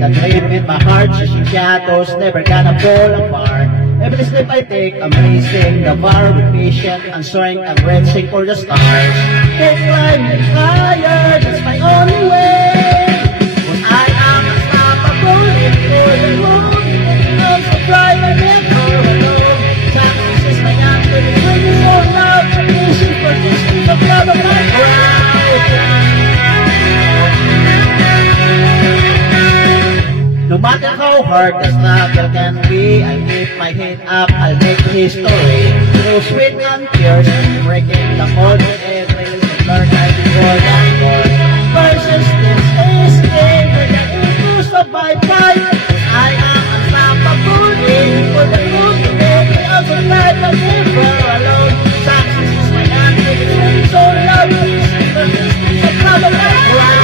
with a dream in my heart. Chasing shadows, never gonna fall apart. Every step I take, I'm raising the bar with patience and soaring and reaching for the stars. Keep climbing higher, that's my only way. When I am unstoppable, in for the moon, I'm so fly and never alone. Success is my answer, it's bringing all love, patience, persistence, the love of my life. No matter how hard the struggle can be, I keep my head up, I'll make history. Through sweat and tears, I'm breaking the mold with every lesson learned I before that goal. Persistence is king, with the impulse of my pride. I am unstoppable, aiming for the moon, to make me also life and never alone. Success is my answer, it's really so love, persistence, the love of my life.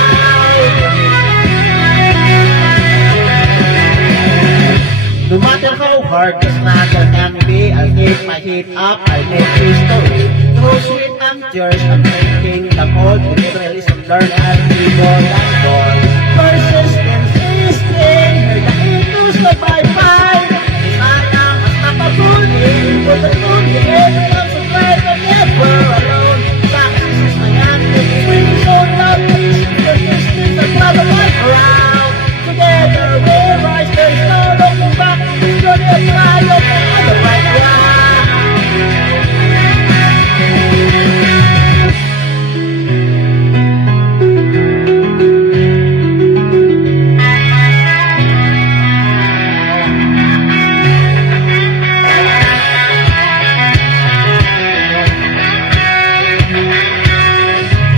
No matter how hard the struggle can be, I'll keep my head up, I'll make history. Through sweat and tears, I'm breaking the mold. With every lesson learned, I'll be more than gold. Persistence is king, hear the impulse of my fight. I am unstoppable, aiming for the moon. The every ounce of life, I'm never alone. Success is my answer, it's really so love, persistence, the love of my crowd. Together we rise, there's no looking back.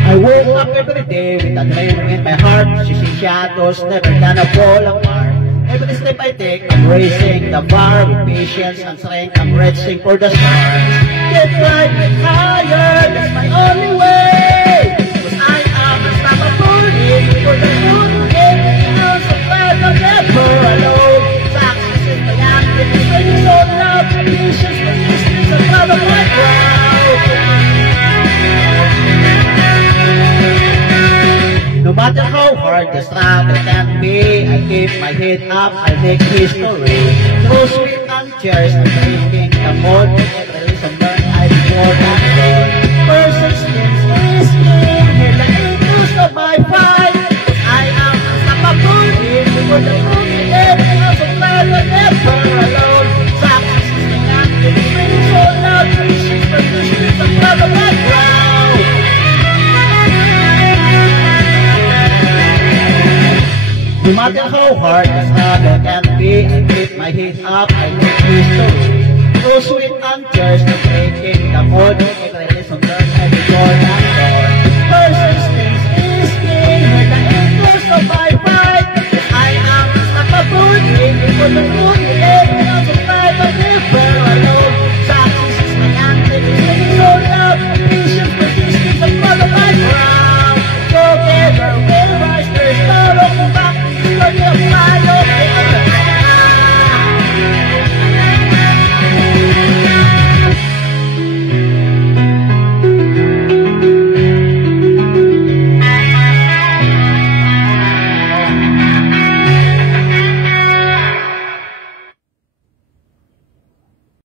I wake up every day with a dream in my heart. Chasing shadows, never gonna fall apart. Every step I take, I'm raising the bar with patience and strength. I'm reaching for the stars. Get climbing higher, that's my only way. Cause I am unstoppable, aiming for the moon. Every ounce of life, I'm never alone. Success is my answer, it's really so love, patience, persistence, and love of my crowd. No matter how hard the struggle can be, I keep my head up, I make history. Through sweat and tears, I'm breaking the mold. Every lesson learned, I be more than gold. Persistence is king, hear the impulse of my fight. I am unstoppable, aiming for the moon. Every ounce of life, I'm never alone. Success is my answer, it's really so love, patience, persistence, the love of my crowd. No matter how hard the struggle can be, I keep my head up, I make history. Through sweat and tears, I'm breaking the mold.